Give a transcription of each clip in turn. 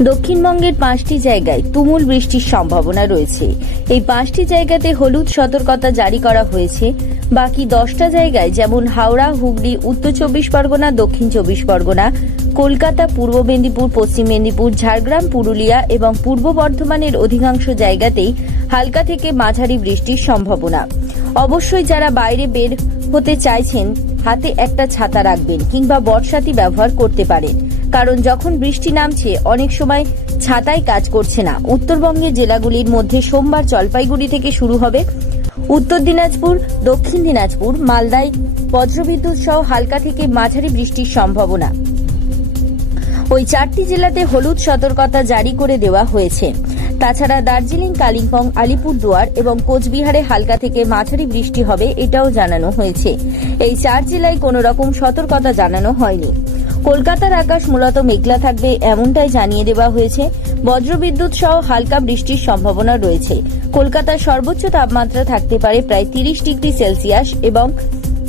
দক্ষিণবঙ্গের পাঁচটি জায়গায় তুমুল বৃষ্টির সম্ভাবনা রয়েছে। এই পাঁচটি জায়গাতে হলুদ সতর্কতা জারি করা হয়েছে। বাকি দশটা জায়গায় যেমন হাওড়া, হুগলি, উত্তর চব্বিশ পরগনা, দক্ষিণ চব্বিশ পরগনা, কলকাতা, পূর্ব মেদিনীপুর, পশ্চিম মেদিনীপুর, ঝাড়গ্রাম, পুরুলিয়া এবং পূর্ব বর্ধমানের অধিকাংশ জায়গাতেই হালকা থেকে মাঝারি বৃষ্টির সম্ভাবনা। অবশ্যই যারা বাইরে বের হতে চাইছেন, হাতে একটা ছাতা রাখবেন কিংবা বর্ষাতি ব্যবহার করতে পারেন। কারণ যখন বৃষ্টি নামছে, অনেক সময় ছাতাই কাজ করছে না। উত্তরবঙ্গের জেলাগুলির মধ্যে সোমবার জলপাইগুড়ি থেকে শুরু হবে। উত্তর দিনাজপুর, দক্ষিণ দিনাজপুর, মালদায় বজ্রবিদ্যুৎ সহ হালকা থেকে মাঝারি বৃষ্টির সম্ভাবনা। ওই চারটি জেলাতে হলুদ সতর্কতা জারি করে দেওয়া হয়েছে। তাছাড়া দার্জিলিং, কালিম্পং, আলিপুরদুয়ার এবং কোচবিহারে হালকা থেকে মাঝারি বৃষ্টি হবে এটাও জানানো হয়েছে। এই চার জেলায় কোনো রকম সতর্কতা জানানো হয়নি। কলকাতার আকাশ মূলত মেঘলা থাকবে এমনটাই জানিয়ে দেওয়া হয়েছে। বজ্রবিদ্যুৎ সহ হালকা বৃষ্টির সম্ভাবনা রয়েছে। কলকাতার সর্বোচ্চ তাপমাত্রা থাকতে পারে প্রায় তিরিশ ডিগ্রি সেলসিয়াস এবং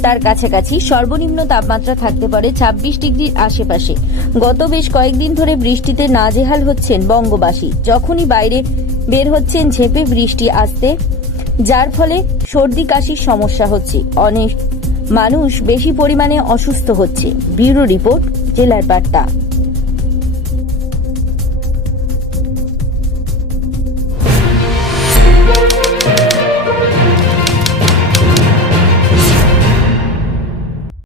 তার কাছাকাছি সর্বনিম্ন তাপমাত্রা থাকতে পারে ছাব্বিশ ডিগ্রির আশেপাশে। গত বেশ কয়েকদিন ধরে বৃষ্টিতে নাজেহাল হচ্ছেন বঙ্গবাসী। যখনই বাইরে বের হচ্ছেন ঝেপে বৃষ্টি আসতে, যার ফলে সর্দি কাশির সমস্যা হচ্ছে। অনেক মানুষ বেশি পরিমাণে অসুস্থ হচ্ছে। ব্যুরো রিপোর্ট জেলার বার্তা।